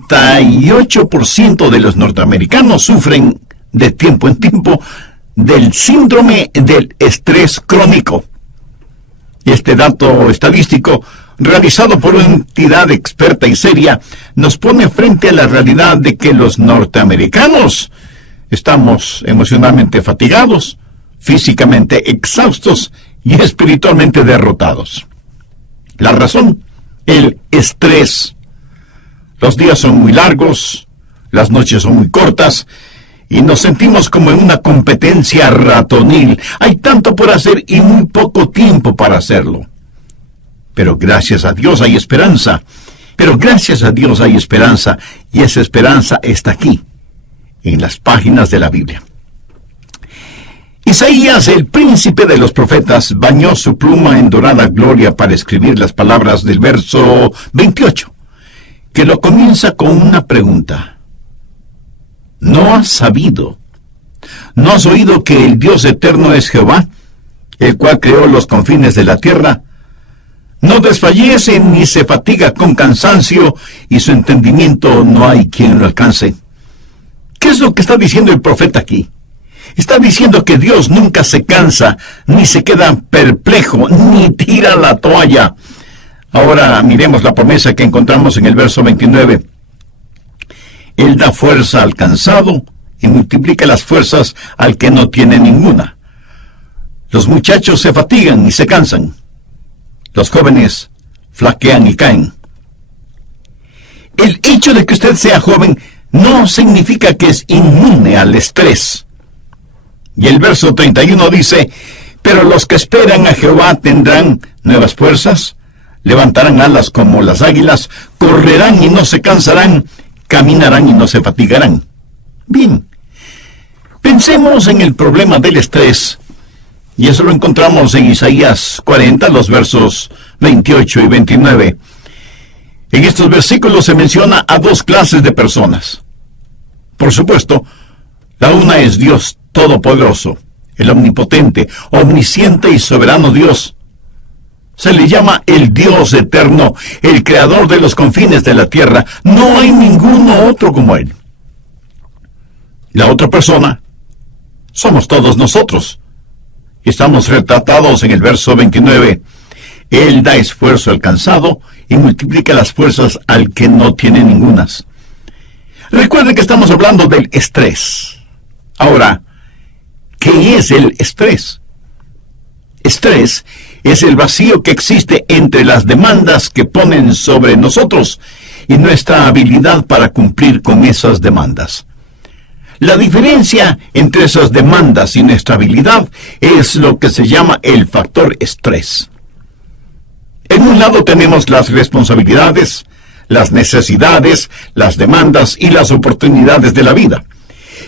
68% de los norteamericanos sufren de tiempo en tiempo del síndrome del estrés crónico. Este dato estadístico, realizado por una entidad experta y seria, nos pone frente a la realidad de que los norteamericanos estamos emocionalmente fatigados, físicamente exhaustos y espiritualmente derrotados. La razón: el estrés. Los días son muy largos, las noches son muy cortas, y nos sentimos como en una competencia ratonil. Hay tanto por hacer y muy poco tiempo para hacerlo. Pero gracias a Dios hay esperanza. Y esa esperanza está aquí, en las páginas de la Biblia. Isaías, el príncipe de los profetas, bañó su pluma en dorada gloria para escribir las palabras del verso 28, que lo comienza con una pregunta. ¿No has sabido? ¿No has oído que el Dios eterno es Jehová, el cual creó los confines de la tierra? No desfallece ni se fatiga con cansancio, y su entendimiento no hay quien lo alcance. ¿Qué es lo que está diciendo el profeta aquí? Está diciendo que Dios nunca se cansa, ni se queda perplejo, ni tira la toalla. Ahora miremos la promesa que encontramos en el verso 29. Él da fuerza al cansado y multiplica las fuerzas al que no tiene ninguna. Los muchachos se fatigan y se cansan. Los jóvenes flaquean y caen. El hecho de que usted sea joven no significa que es inmune al estrés. Y el verso 31 dice: pero los que esperan a Jehová tendrán nuevas fuerzas, levantarán alas como las águilas, correrán y no se cansarán, caminarán y no se fatigarán. Bien, pensemos en el problema del estrés, y eso lo encontramos en Isaías 40, los versos 28 y 29. En estos versículos se menciona a dos clases de personas. Por supuesto, la una es Dios Todopoderoso, el omnipotente, omnisciente y soberano Dios. Se le llama el Dios eterno, el creador de los confines de la tierra. No hay ninguno otro como Él. La otra persona somos todos nosotros. Y estamos retratados en el verso 29. Él da esfuerzo al cansado y multiplica las fuerzas al que no tiene ningunas. Recuerde que estamos hablando del estrés. Ahora, ¿qué es el estrés? Estrés es el vacío que existe entre las demandas que ponen sobre nosotros y nuestra habilidad para cumplir con esas demandas. La diferencia entre esas demandas y nuestra habilidad es lo que se llama el factor estrés. En un lado tenemos las responsabilidades, las necesidades, las demandas y las oportunidades de la vida.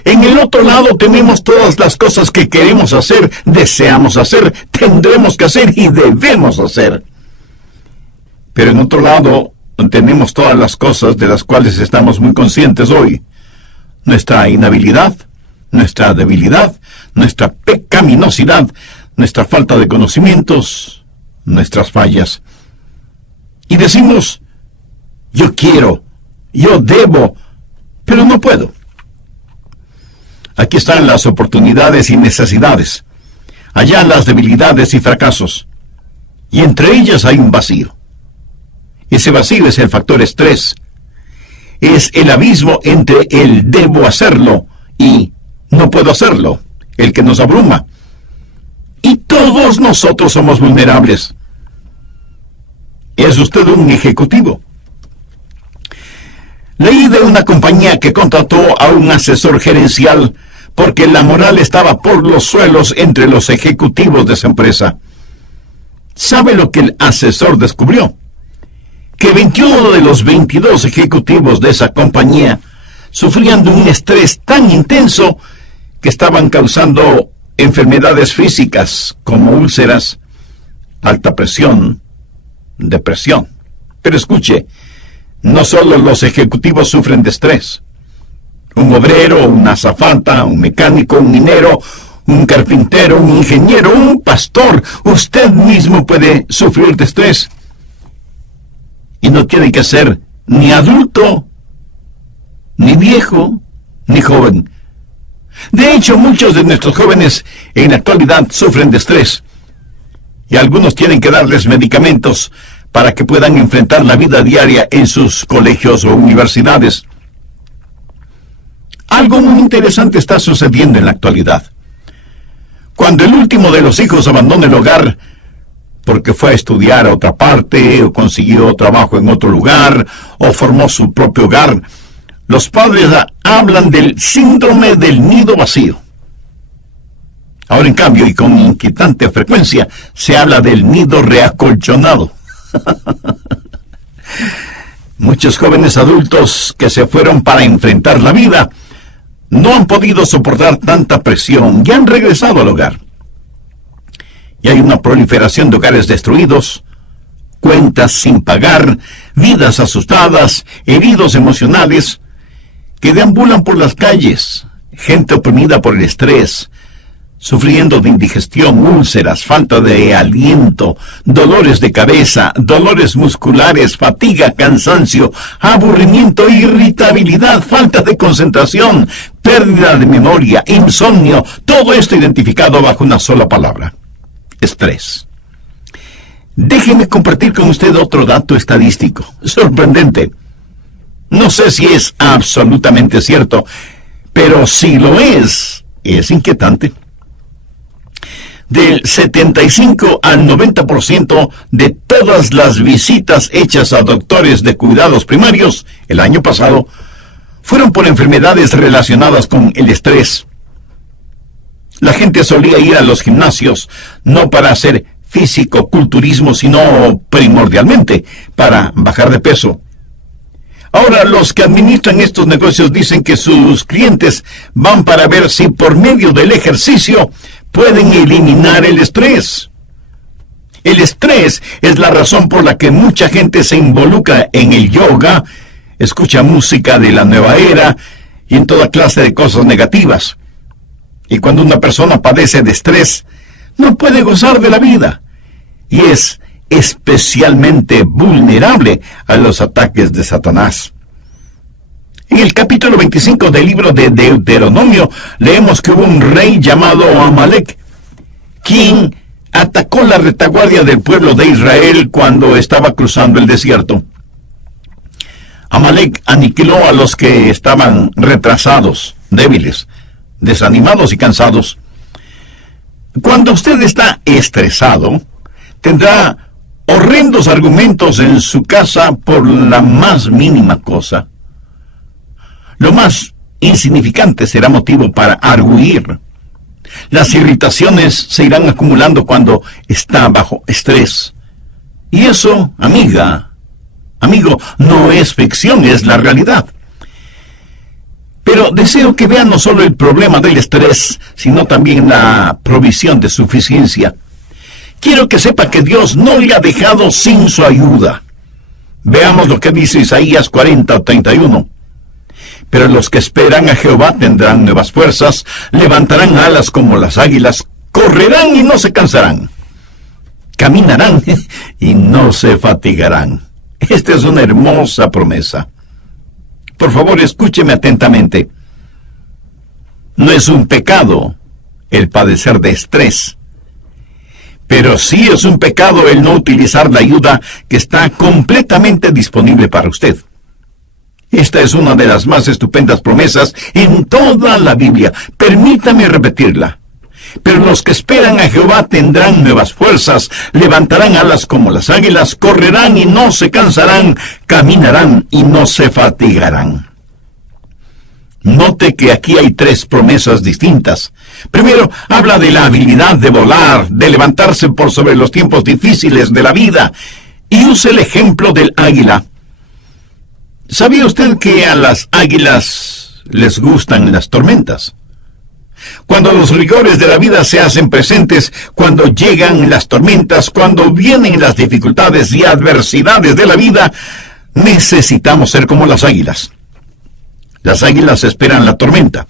En el otro lado tenemos todas las cosas que queremos hacer, deseamos hacer, tendremos que hacer y debemos hacer. Pero en otro lado tenemos todas las cosas de las cuales estamos muy conscientes hoy. Nuestra inhabilidad, nuestra debilidad, nuestra pecaminosidad, nuestra falta de conocimientos, nuestras fallas. Y decimos: yo quiero, yo debo, pero no puedo. Aquí están las oportunidades y necesidades. Allá las debilidades y fracasos. Y entre ellas hay un vacío. Ese vacío es el factor estrés. Es el abismo entre el debo hacerlo y no puedo hacerlo, el que nos abruma. Y todos nosotros somos vulnerables. ¿Es usted un ejecutivo? Leí de una compañía que contrató a un asesor gerencial porque la moral estaba por los suelos entre los ejecutivos de esa empresa. ¿Sabe lo que el asesor descubrió? Que 21 de los 22 ejecutivos de esa compañía sufrían de un estrés tan intenso que estaban causando enfermedades físicas como úlceras, alta presión, depresión. Pero escuche, no solo los ejecutivos sufren de estrés. Un obrero, una azafata, un mecánico, un minero, un carpintero, un ingeniero, un pastor, usted mismo puede sufrir de estrés. Y no tiene que ser ni adulto ni viejo, ni joven. De hecho, muchos de nuestros jóvenes en la actualidad sufren de estrés, y algunos tienen que darles medicamentos para que puedan enfrentar la vida diaria en sus colegios o universidades. Algo muy interesante está sucediendo en la actualidad. Cuando el último de los hijos abandona el hogar porque fue a estudiar a otra parte, o consiguió trabajo en otro lugar, o formó su propio hogar, los padres hablan del síndrome del nido vacío. Ahora, en cambio, y con inquietante frecuencia, se habla del nido reacolchonado. Muchos jóvenes adultos que se fueron para enfrentar la vida no han podido soportar tanta presión y han regresado al hogar. Y hay una proliferación de hogares destruidos, cuentas sin pagar, vidas asustadas, heridos emocionales, que deambulan por las calles, gente oprimida por el estrés, sufriendo de indigestión, úlceras, falta de aliento, dolores de cabeza, dolores musculares, fatiga, cansancio, aburrimiento, irritabilidad, falta de concentración, pérdida de memoria, insomnio, todo esto identificado bajo una sola palabra: estrés. Déjeme compartir con usted otro dato estadístico, sorprendente. No sé si es absolutamente cierto, pero si lo es inquietante. Del 75 al 90% de todas las visitas hechas a doctores de cuidados primarios el año pasado fueron por enfermedades relacionadas con el estrés. La gente solía ir a los gimnasios no para hacer físico-culturismo, sino primordialmente para bajar de peso. Ahora, los que administran estos negocios dicen que sus clientes van para ver si por medio del ejercicio pueden eliminar el estrés. El estrés es la razón por la que mucha gente se involucra en el yoga, escucha música de la nueva era y en toda clase de cosas negativas. Y cuando una persona padece de estrés, no puede gozar de la vida y es especialmente vulnerable a los ataques de Satanás. En el capítulo 25 del libro de Deuteronomio leemos que hubo un rey llamado Amalek, quien atacó la retaguardia del pueblo de Israel cuando estaba cruzando el desierto. Amalek aniquiló a los que estaban retrasados, débiles, desanimados y cansados. Cuando usted está estresado, tendrá horrendos argumentos en su casa por la más mínima cosa. Lo más insignificante será motivo para argüir. Las irritaciones se irán acumulando cuando está bajo estrés. Y eso, amigo, no es ficción, es la realidad. Pero deseo que vean no solo el problema del estrés, sino también la provisión de suficiencia. Quiero que sepa que Dios no le ha dejado sin su ayuda. Veamos lo que dice Isaías 40:31. Pero los que esperan a Jehová tendrán nuevas fuerzas, levantarán alas como las águilas, correrán y no se cansarán, caminarán y no se fatigarán. Esta es una hermosa promesa. Por favor, escúcheme atentamente. No es un pecado el padecer de estrés, pero sí es un pecado el no utilizar la ayuda que está completamente disponible para usted. Esta es una de las más estupendas promesas en toda la Biblia. Permítame repetirla. Pero los que esperan a Jehová tendrán nuevas fuerzas, levantarán alas como las águilas, correrán y no se cansarán, caminarán y no se fatigarán. Note que aquí hay tres promesas distintas. Primero, habla de la habilidad de volar, de levantarse por sobre los tiempos difíciles de la vida, y usa el ejemplo del águila. ¿Sabía usted que a las águilas les gustan las tormentas? Cuando los rigores de la vida se hacen presentes, cuando llegan las tormentas, cuando vienen las dificultades y adversidades de la vida, necesitamos ser como las águilas. Las águilas esperan la tormenta.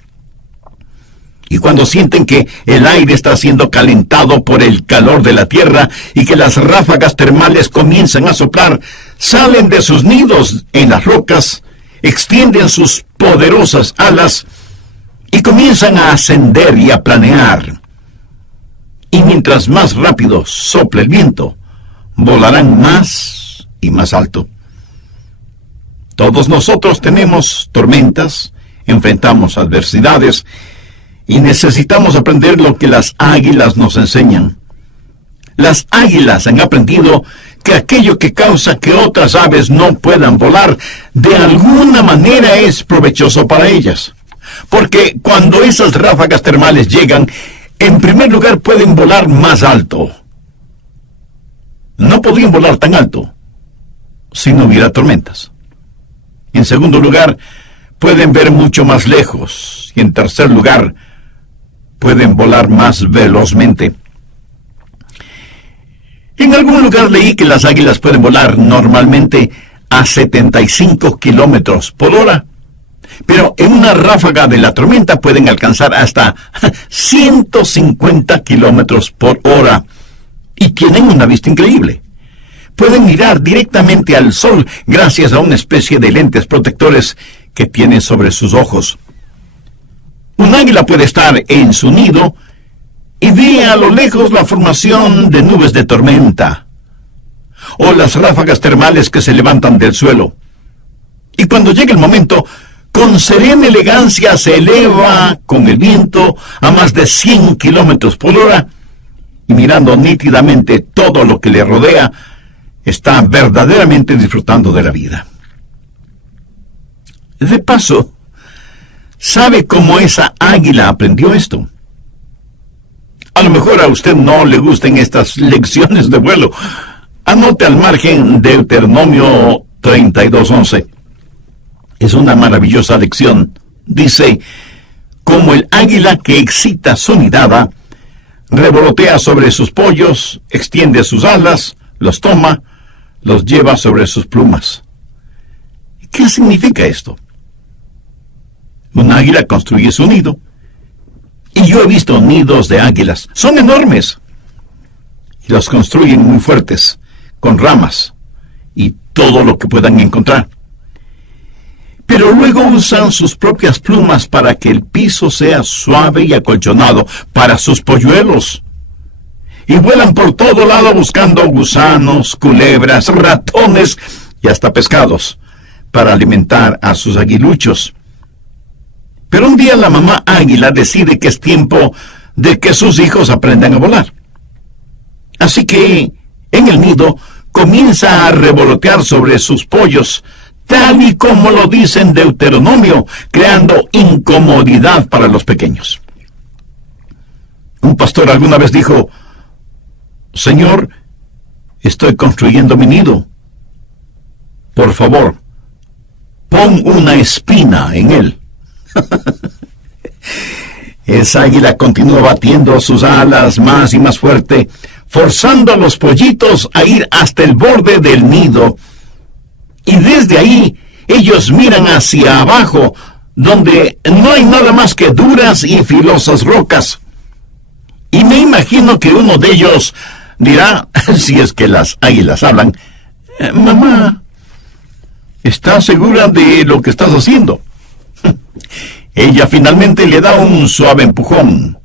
Y cuando sienten que el aire está siendo calentado por el calor de la tierra y que las ráfagas termales comienzan a soplar, salen de sus nidos en las rocas, extienden sus poderosas alas y comienzan a ascender y a planear. Y mientras más rápido sople el viento, volarán más y más alto. Todos nosotros tenemos tormentas, enfrentamos adversidades y necesitamos aprender lo que las águilas nos enseñan. Las águilas han aprendido que aquello que causa que otras aves no puedan volar, de alguna manera es provechoso para ellas. Porque cuando esas ráfagas termales llegan, en primer lugar pueden volar más alto. No podrían volar tan alto si no hubiera tormentas. En segundo lugar, pueden ver mucho más lejos. Y en tercer lugar, pueden volar más velozmente. En algún lugar leí que las águilas pueden volar normalmente a 75 kilómetros por hora, pero en una ráfaga de la tormenta pueden alcanzar hasta 150 kilómetros por hora y tienen una vista increíble. Pueden mirar directamente al sol gracias a una especie de lentes protectores que tienen sobre sus ojos. Un águila puede estar en su nido y ve a lo lejos la formación de nubes de tormenta o las ráfagas termales que se levantan del suelo. Y cuando llega el momento, con serena elegancia se eleva con el viento a más de 100 kilómetros por hora y mirando nítidamente todo lo que le rodea, está verdaderamente disfrutando de la vida. De paso, ¿sabe cómo esa águila aprendió esto? A lo mejor a usted no le gusten estas lecciones de vuelo. Anote al margen Deuteronomio 32:11. Es una maravillosa lección. Dice, como el águila que excita su nidada, revolotea sobre sus pollos, extiende sus alas, los toma, los lleva sobre sus plumas. ¿Qué significa esto? Un águila construye su nido. Y yo he visto nidos de águilas. Son enormes. Y los construyen muy fuertes, con ramas y todo lo que puedan encontrar. Pero luego usan sus propias plumas para que el piso sea suave y acolchonado para sus polluelos. Y vuelan por todo lado buscando gusanos, culebras, ratones y hasta pescados para alimentar a sus aguiluchos. Pero un día la mamá águila decide que es tiempo de que sus hijos aprendan a volar. Así que, en el nido, comienza a revolotear sobre sus pollos, tal y como lo dice en Deuteronomio, creando incomodidad para los pequeños. Un pastor alguna vez dijo, Señor, estoy construyendo mi nido. Por favor, pon una espina en él. Esa águila continúa batiendo sus alas más y más fuerte, forzando a los pollitos a ir hasta el borde del nido. Y desde ahí, ellos miran hacia abajo, donde no hay nada más que duras y filosas rocas. Y me imagino que uno de ellos dirá, si es que las águilas hablan, mamá, ¿estás segura de lo que estás haciendo? Ella finalmente le da un suave empujón,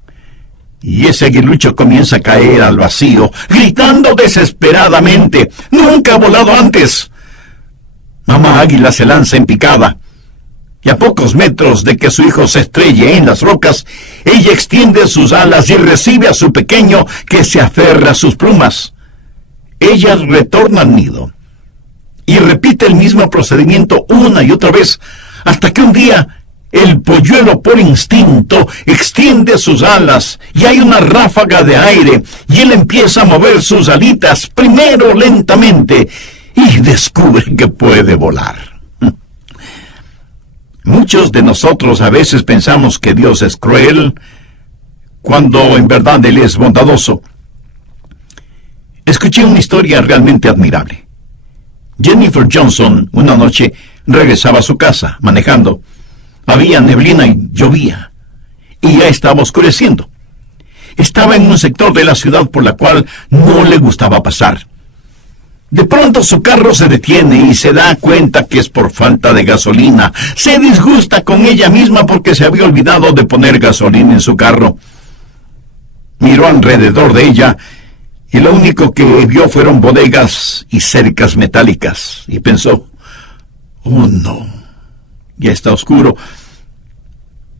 y ese aguilucho comienza a caer al vacío, gritando desesperadamente, ¡nunca ha volado antes! Mamá águila se lanza en picada, y a pocos metros de que su hijo se estrelle en las rocas, ella extiende sus alas y recibe a su pequeño que se aferra a sus plumas. Ella retorna al nido, y repite el mismo procedimiento una y otra vez, hasta que un día el polluelo por instinto extiende sus alas y hay una ráfaga de aire y él empieza a mover sus alitas, primero lentamente, y descubre que puede volar. Muchos de nosotros a veces pensamos que Dios es cruel, cuando en verdad Él es bondadoso. Escuché una historia realmente admirable. Jennifer Johnson una noche regresaba a su casa manejando. Había neblina y llovía, y ya estaba oscureciendo. Estaba en un sector de la ciudad por la cual no le gustaba pasar. De pronto su carro se detiene y se da cuenta que es por falta de gasolina. Se disgusta con ella misma porque se había olvidado de poner gasolina en su carro. Miró alrededor de ella y lo único que vio fueron bodegas y cercas metálicas. Y pensó, oh no, ya está oscuro.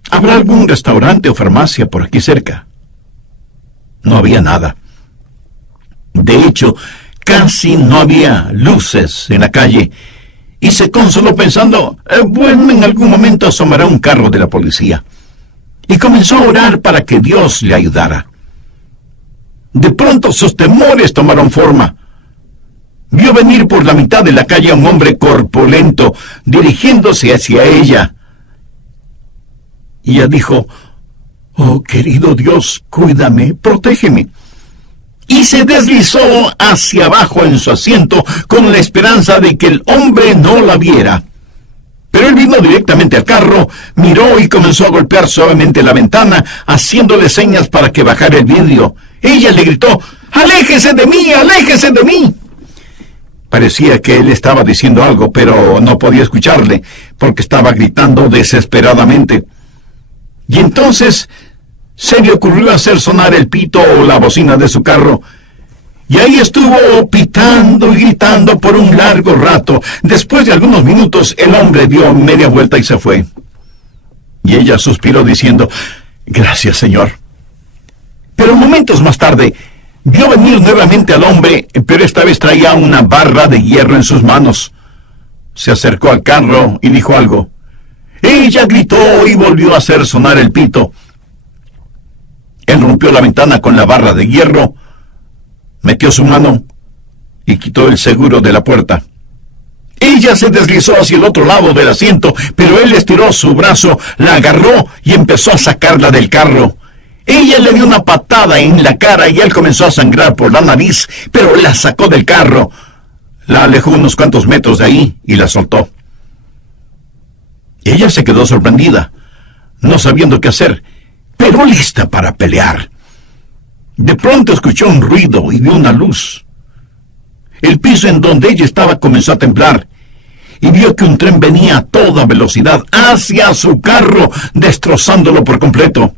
¿Habrá algún restaurante o farmacia por aquí cerca? No había nada. De hecho, casi no había luces en la calle, y se consoló pensando, bueno, en algún momento asomará un carro de la policía. Y comenzó a orar para que Dios le ayudara. De pronto sus temores tomaron forma. Vio venir por la mitad de la calle a un hombre corpulento, dirigiéndose hacia ella. Y ella dijo, oh querido Dios, cuídame, protégeme. Y se deslizó hacia abajo en su asiento con la esperanza de que el hombre no la viera. Pero él vino directamente al carro, miró y comenzó a golpear suavemente la ventana, haciéndole señas para que bajara el vidrio. Ella le gritó, ¡aléjese de mí, aléjese de mí! Parecía que él estaba diciendo algo, pero no podía escucharle, porque estaba gritando desesperadamente. Y entonces se le ocurrió hacer sonar el pito o la bocina de su carro. Y ahí estuvo pitando y gritando por un largo rato. Después de algunos minutos, el hombre dio media vuelta y se fue. Y ella suspiró diciendo, gracias, Señor. Pero momentos más tarde, vio venir nuevamente al hombre, pero esta vez traía una barra de hierro en sus manos. Se acercó al carro y dijo algo. Ella gritó y volvió a hacer sonar el pito. Él rompió la ventana con la barra de hierro, metió su mano y quitó el seguro de la puerta. Ella se deslizó hacia el otro lado del asiento, pero él estiró su brazo, la agarró y empezó a sacarla del carro. Ella le dio una patada en la cara y él comenzó a sangrar por la nariz, pero la sacó del carro. La alejó unos cuantos metros de ahí y la soltó. Ella se quedó sorprendida, no sabiendo qué hacer, pero lista para pelear. De pronto escuchó un ruido y vio una luz. El piso en donde ella estaba comenzó a temblar y vio que un tren venía a toda velocidad hacia su carro, destrozándolo por completo.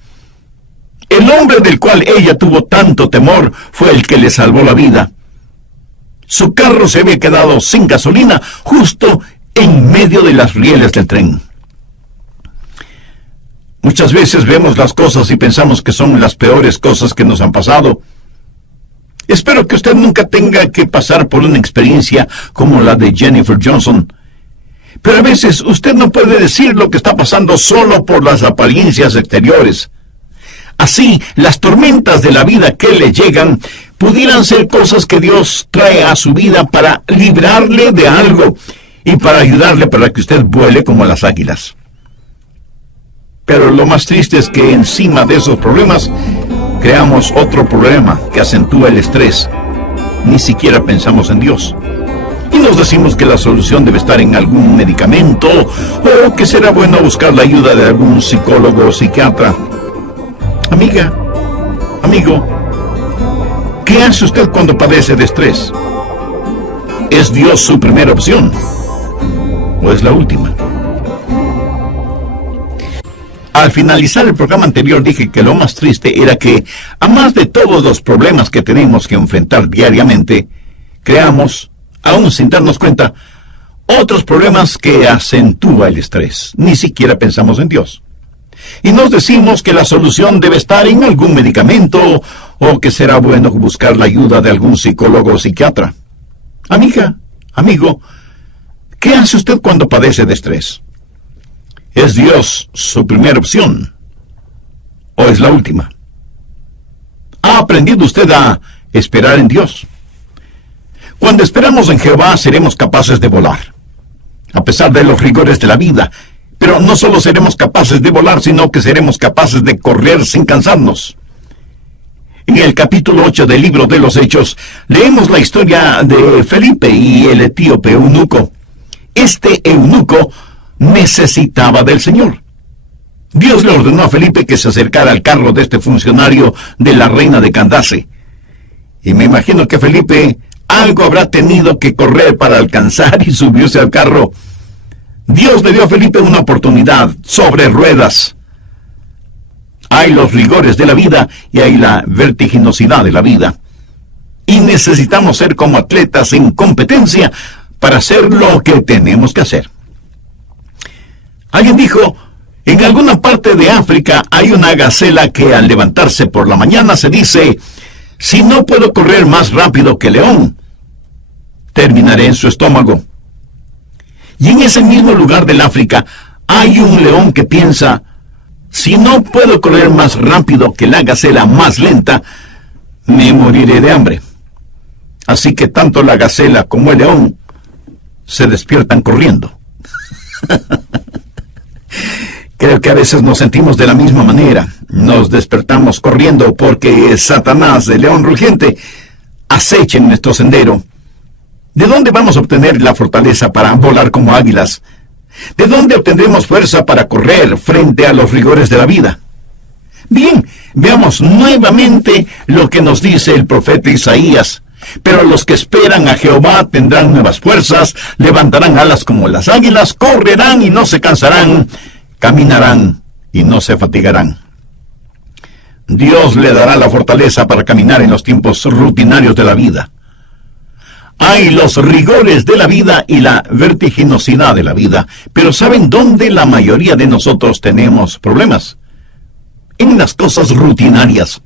El hombre del cual ella tuvo tanto temor fue el que le salvó la vida. Su carro se había quedado sin gasolina justo en medio de las rieles del tren. Muchas veces vemos las cosas y pensamos que son las peores cosas que nos han pasado. Espero que usted nunca tenga que pasar por una experiencia como la de Jennifer Johnson. Pero a veces usted no puede decir lo que está pasando solo por las apariencias exteriores. Así, las tormentas de la vida que le llegan pudieran ser cosas que Dios trae a su vida para librarle de algo y para ayudarle para que usted vuele como las águilas. Pero lo más triste es que encima de esos problemas creamos otro problema que acentúa el estrés. Ni siquiera pensamos en Dios. Y nos decimos que la solución debe estar en algún medicamento o que será bueno buscar la ayuda de algún psicólogo o psiquiatra. Amiga, amigo, ¿qué hace usted cuando padece de estrés? ¿Es Dios su primera opción o es la última? Al finalizar el programa anterior dije que lo más triste era que, a más de todos los problemas que tenemos que enfrentar diariamente, creamos, aún sin darnos cuenta, otros problemas que acentúa el estrés. Ni siquiera pensamos en Dios. Y nos decimos que la solución debe estar en algún medicamento o que será bueno buscar la ayuda de algún psicólogo o psiquiatra. Amiga, amigo, ¿qué hace usted cuando padece de estrés? ¿Es Dios su primera opción o es la última? ¿Ha aprendido usted a esperar en Dios? Cuando esperamos en Jehová seremos capaces de volar, a pesar de los rigores de la vida. Pero no solo seremos capaces de volar, sino que seremos capaces de correr sin cansarnos. En el capítulo 8 del libro de los Hechos, leemos la historia de Felipe y el etíope eunuco. Este eunuco necesitaba del Señor. Dios le ordenó a Felipe que se acercara al carro de este funcionario de la reina de Candace. Y me imagino que Felipe Algo habrá tenido que correr para alcanzar y subirse al carro. Dios le dio a Felipe una oportunidad sobre ruedas. Hay los rigores de la vida y hay la vertiginosidad de la vida. Y necesitamos ser como atletas en competencia para hacer lo que tenemos que hacer. Alguien dijo, en alguna parte de África hay una gacela que al levantarse por la mañana se dice, si no puedo correr más rápido que el león, terminaré en su estómago. Y en ese mismo lugar del África hay un león que piensa, si no puedo correr más rápido que la gacela más lenta, me moriré de hambre. Así que tanto la gacela como el león se despiertan corriendo. Creo que a veces nos sentimos de la misma manera. Nos despertamos corriendo porque Satanás, el león rugiente, acecha en nuestro sendero. ¿De dónde vamos a obtener la fortaleza para volar como águilas? ¿De dónde obtendremos fuerza para correr frente a los rigores de la vida? Bien, veamos nuevamente lo que nos dice el profeta Isaías. Pero los que esperan a Jehová tendrán nuevas fuerzas, levantarán alas como las águilas, correrán y no se cansarán, caminarán y no se fatigarán. Dios le dará la fortaleza para caminar en los tiempos rutinarios de la vida. Hay los rigores de la vida y la vertiginosidad de la vida, pero ¿saben dónde la mayoría de nosotros tenemos problemas? En las cosas rutinarias.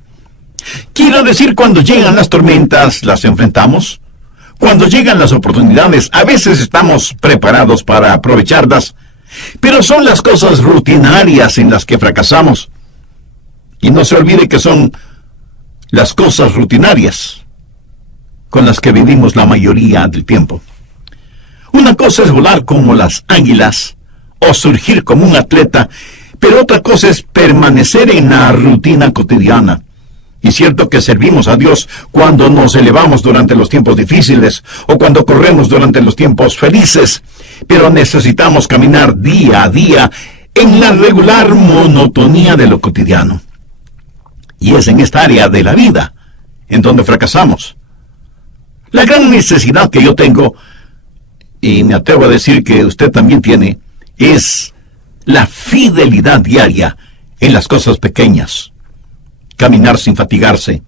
Quiero decir, cuando llegan las tormentas, las enfrentamos. Cuando llegan las oportunidades, a veces estamos preparados para aprovecharlas, pero son las cosas rutinarias en las que fracasamos. Y no se olvide que son las cosas rutinarias con las que vivimos la mayoría del tiempo. Una cosa es volar como las águilas o surgir como un atleta, pero otra cosa es permanecer en la rutina cotidiana. Y cierto que servimos a Dios cuando nos elevamos durante los tiempos difíciles o cuando corremos durante los tiempos felices, pero necesitamos caminar día a día en la regular monotonía de lo cotidiano. Y es en esta área de la vida en donde fracasamos. La gran necesidad que yo tengo, y me atrevo a decir que usted también tiene, es la fidelidad diaria en las cosas pequeñas. Caminar sin fatigarse.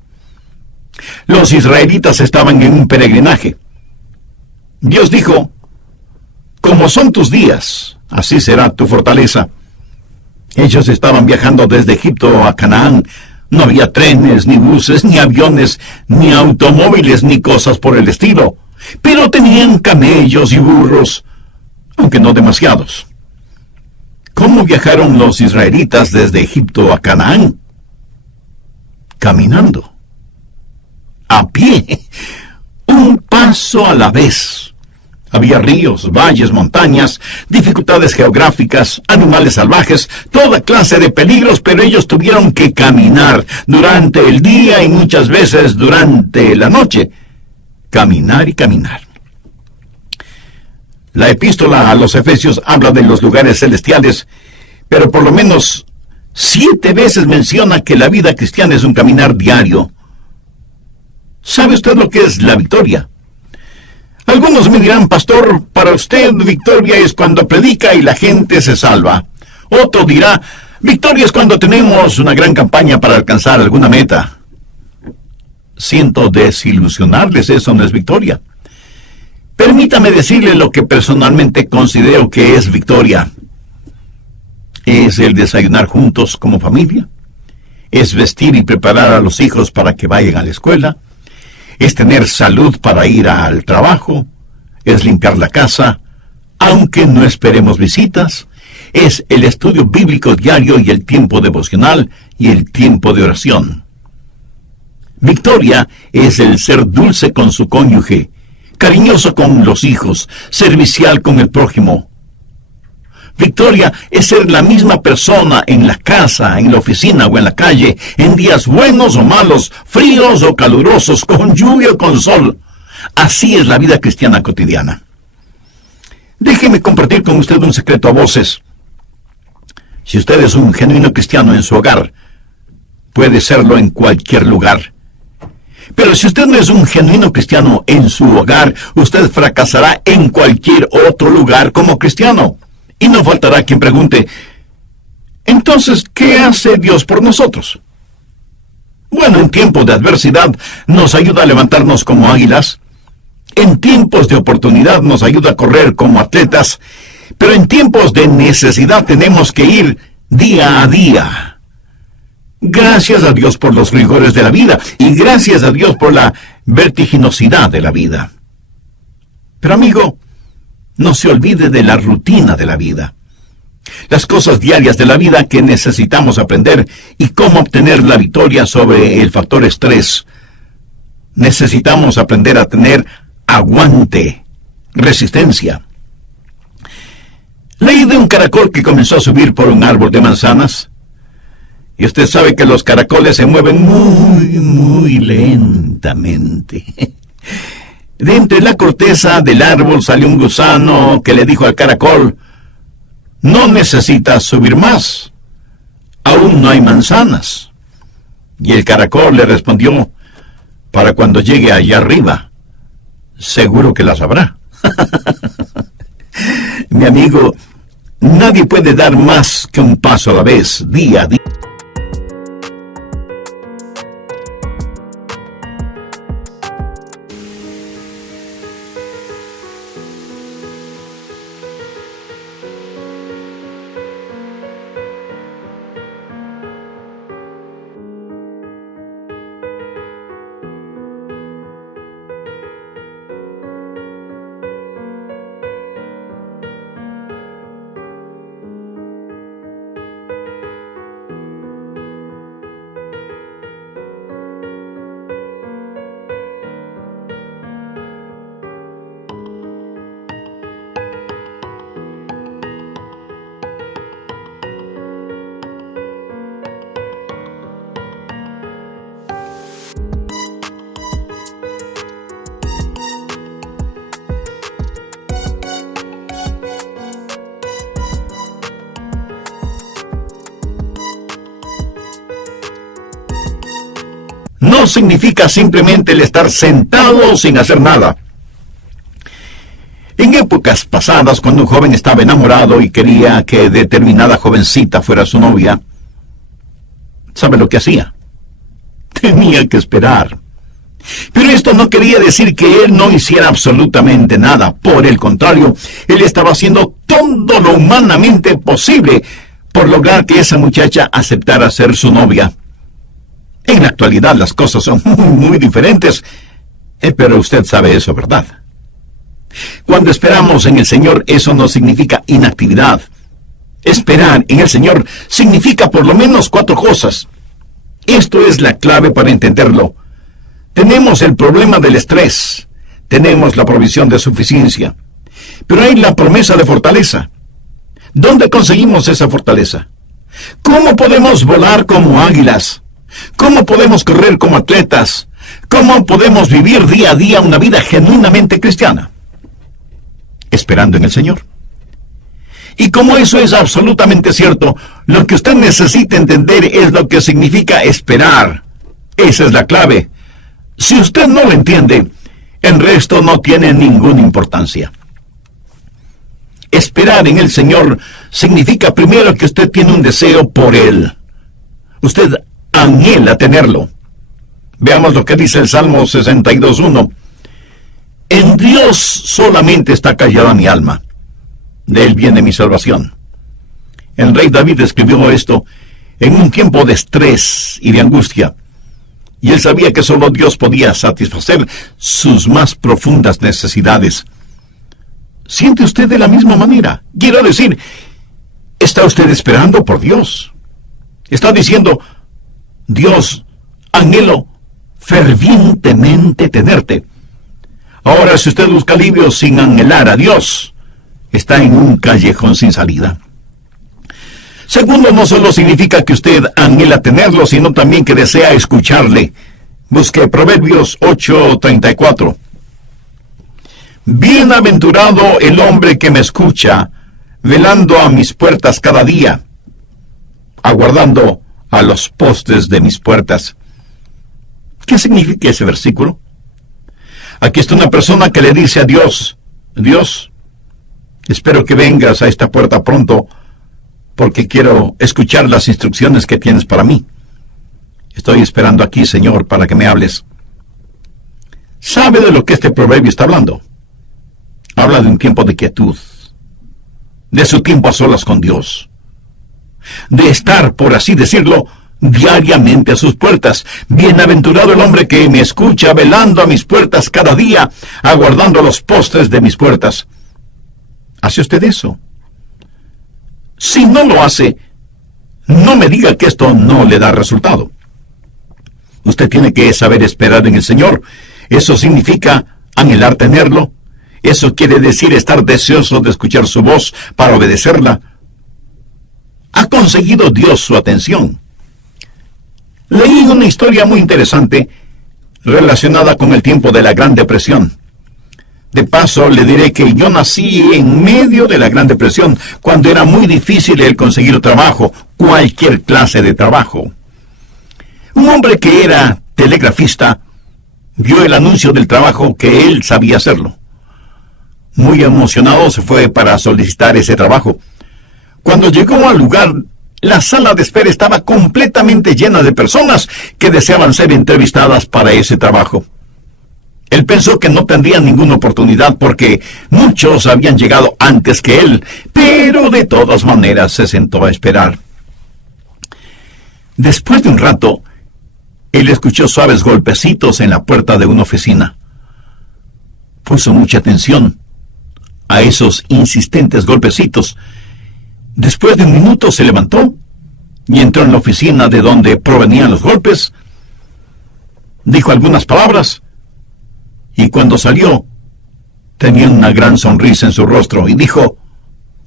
Los israelitas estaban en un peregrinaje. Dios dijo, como son tus días, así será tu fortaleza. Ellos estaban viajando desde Egipto a Canaán. No había trenes, ni buses, ni aviones, ni automóviles, ni cosas por el estilo. Pero tenían camellos y burros, aunque no demasiados. ¿Cómo viajaron los israelitas desde Egipto a Canaán? Caminando. A pie. Un paso a la vez. Había ríos, valles, montañas, dificultades geográficas, animales salvajes, toda clase de peligros, pero ellos tuvieron que caminar durante el día y muchas veces durante la noche. Caminar y caminar. La epístola a los Efesios habla de los lugares celestiales, pero por lo menos 7 veces menciona que la vida cristiana es un caminar diario. ¿Sabe usted lo que es la victoria? Algunos me dirán, pastor, para usted victoria es cuando predica y la gente se salva. Otro dirá, victoria es cuando tenemos una gran campaña para alcanzar alguna meta. Siento desilusionarles, eso no es victoria. Permítame decirle lo que personalmente considero que es victoria. Es el desayunar juntos como familia. Es vestir y preparar a los hijos para que vayan a la escuela. Es tener salud para ir al trabajo. Es limpiar la casa, aunque no esperemos visitas. Es el estudio bíblico diario y el tiempo devocional y el tiempo de oración. Victoria es el ser dulce con su cónyuge, cariñoso con los hijos, servicial con el prójimo. Victoria es ser la misma persona en la casa, en la oficina o en la calle, en días buenos o malos, fríos o calurosos, con lluvia o con sol. Así es la vida cristiana cotidiana. Déjeme compartir con usted un secreto a voces. Si usted es un genuino cristiano en su hogar, puede serlo en cualquier lugar. Pero si usted no es un genuino cristiano en su hogar, usted fracasará en cualquier otro lugar como cristiano. Y no faltará quien pregunte, entonces, ¿qué hace Dios por nosotros? Bueno, en tiempos de adversidad nos ayuda a levantarnos como águilas. En tiempos de oportunidad nos ayuda a correr como atletas. Pero en tiempos de necesidad tenemos que ir día a día. Gracias a Dios por los rigores de la vida y gracias a Dios por la vertiginosidad de la vida. Pero amigo, no se olvide de la rutina de la vida. Las cosas diarias de la vida que necesitamos aprender y cómo obtener la victoria sobre el factor estrés. Necesitamos aprender a tener aguante, resistencia. Leí de un caracol que comenzó a subir por un árbol de manzanas. Y usted sabe que los caracoles se mueven muy lentamente. De entre la corteza del árbol salió un gusano que le dijo al caracol, no necesitas subir más, aún no hay manzanas. Y el caracol le respondió, para cuando llegue allá arriba, seguro que las habrá. Mi amigo, nadie puede dar más que un paso a la vez, día a día. No significa simplemente el estar sentado sin hacer nada. En épocas pasadas, cuando un joven estaba enamorado y quería que determinada jovencita fuera su novia, ¿sabe lo que hacía? Tenía que esperar. Pero esto no quería decir que él no hiciera absolutamente nada. Por el contrario, él estaba haciendo todo lo humanamente posible por lograr que esa muchacha aceptara ser su novia. En la actualidad las cosas son muy diferentes, pero usted sabe eso, ¿verdad? Cuando esperamos en el Señor, eso no significa inactividad. Esperar en el Señor significa por lo menos 4 cosas. Esto es la clave para entenderlo. Tenemos el problema del estrés, tenemos la provisión de suficiencia, pero hay la promesa de fortaleza. ¿Dónde conseguimos esa fortaleza? ¿Cómo podemos volar como águilas? ¿Cómo podemos correr como atletas? ¿Cómo podemos vivir día a día una vida genuinamente cristiana? Esperando en el Señor. Y como eso es absolutamente cierto, lo que usted necesita entender es lo que significa esperar. Esa es la clave. Si usted no lo entiende, el resto no tiene ninguna importancia. Esperar en el Señor significa primero que usted tiene un deseo por Él. Usted anhela tenerlo. Veamos lo que dice el Salmo 62:1. En Dios solamente está callada mi alma. De Él viene mi salvación. El rey David escribió esto en un tiempo de estrés y de angustia. Y él sabía que solo Dios podía satisfacer sus más profundas necesidades. ¿Siente usted de la misma manera? Quiero decir, ¿está usted esperando por Dios? Está diciendo, Dios, anhelo fervientemente tenerte. Ahora, si usted busca alivio sin anhelar a Dios, está en un callejón sin salida. Segundo, no solo significa que usted anhela tenerlo, sino también que desea escucharle. Busque Proverbios 8:34. Bienaventurado el hombre que me escucha, velando a mis puertas cada día, aguardando a los postes de mis puertas. ¿Qué significa ese versículo? Aquí está una persona que le dice a Dios: Dios, espero que vengas a esta puerta pronto, porque quiero escuchar las instrucciones que tienes para mí. Estoy esperando aquí, Señor, para que me hables. ¿Sabe de lo que este proverbio está hablando? Habla de un tiempo de quietud, de su tiempo a solas con Dios, de estar, por así decirlo, diariamente a sus puertas. Bienaventurado el hombre que me escucha velando a mis puertas cada día, aguardando los postes de mis puertas. ¿Hace usted eso? Si no lo hace, no me diga que esto no le da resultado. Usted tiene que saber esperar en el Señor. Eso significa anhelar tenerlo. Eso quiere decir estar deseoso de escuchar su voz para obedecerla. ¿Ha conseguido Dios su atención? Leí una historia muy interesante relacionada con el tiempo de la Gran Depresión. De paso, le diré que yo nací en medio de la Gran Depresión, cuando era muy difícil el conseguir trabajo, cualquier clase de trabajo. Un hombre que era telegrafista vio el anuncio del trabajo que él sabía hacerlo. Muy emocionado se fue para solicitar ese trabajo. Cuando llegó al lugar, la sala de espera estaba completamente llena de personas que deseaban ser entrevistadas para ese trabajo. Él pensó que no tendría ninguna oportunidad porque muchos habían llegado antes que él, pero de todas maneras se sentó a esperar. Después de un rato, él escuchó suaves golpecitos en la puerta de una oficina. Puso mucha atención a esos insistentes golpecitos. Después de un minuto se levantó y entró en la oficina de donde provenían los golpes. Dijo algunas palabras y cuando salió tenía una gran sonrisa en su rostro y dijo: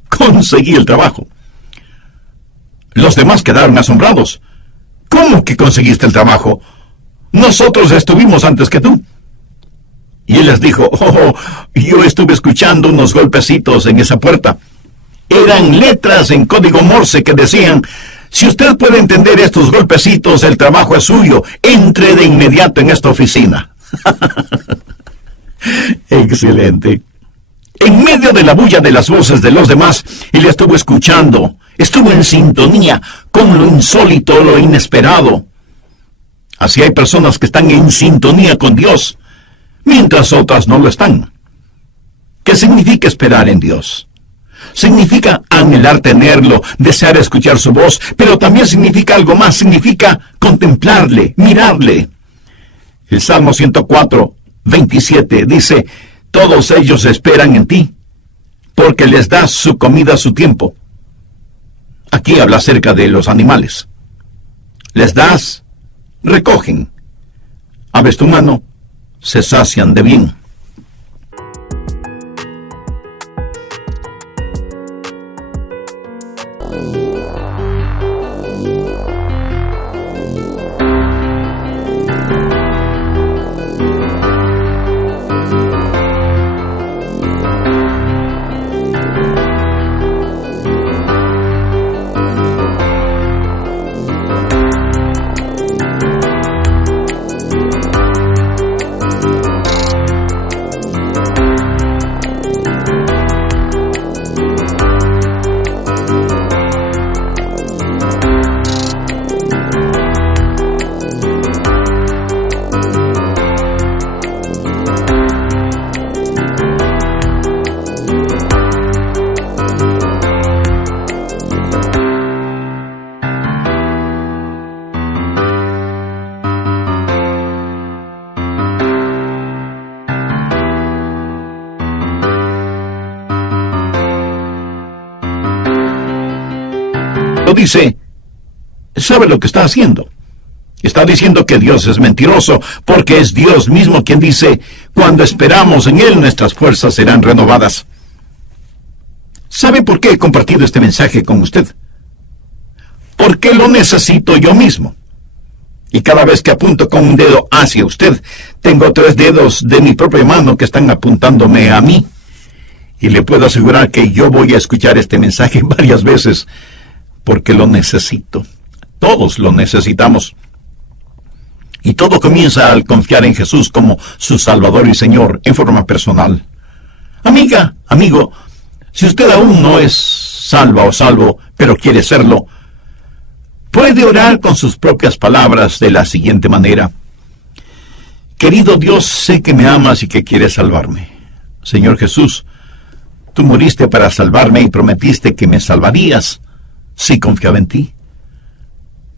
conseguí el trabajo. Los demás quedaron asombrados. ¿Cómo que conseguiste el trabajo? Nosotros estuvimos antes que tú. Y él les dijo: yo estuve escuchando unos golpecitos en esa puerta. Eran letras en código Morse que decían: si usted puede entender estos golpecitos, el trabajo es suyo. Entre de inmediato en esta oficina. Excelente. En medio de la bulla de las voces de los demás, él estuvo escuchando. Estuvo en sintonía con lo insólito, lo inesperado. Así hay personas que están en sintonía con Dios, mientras otras no lo están. ¿Qué significa esperar en Dios? Significa anhelar tenerlo, desear escuchar su voz, pero también significa algo más, significa contemplarle, mirarle. El Salmo 104, 27 dice: todos ellos esperan en ti, porque les das su comida a su tiempo. Aquí habla acerca de los animales. Les das, recogen. Abres tu mano, se sacian de bien. Dice, ¿sabe lo que está haciendo? Está diciendo que Dios es mentiroso, porque es Dios mismo quien dice: cuando esperamos en Él, nuestras fuerzas serán renovadas. ¿Sabe por qué he compartido este mensaje con usted? Porque lo necesito yo mismo. Y cada vez que apunto con un dedo hacia usted, tengo 3 dedos de mi propia mano que están apuntándome a mí. Y le puedo asegurar que yo voy a escuchar este mensaje varias veces, porque lo necesito. Todos lo necesitamos. Y todo comienza al confiar en Jesús como su Salvador y Señor en forma personal. Amiga, amigo, si usted aún no es salva o salvo, pero quiere serlo, puede orar con sus propias palabras de la siguiente manera. Querido Dios, sé que me amas y que quieres salvarme. Señor Jesús, tú moriste para salvarme y prometiste que me salvarías si confiaba en ti.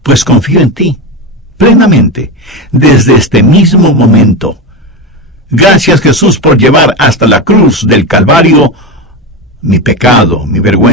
Pues confío en ti, plenamente, desde este mismo momento. Gracias, Jesús, por llevar hasta la cruz del Calvario mi pecado, mi vergüenza.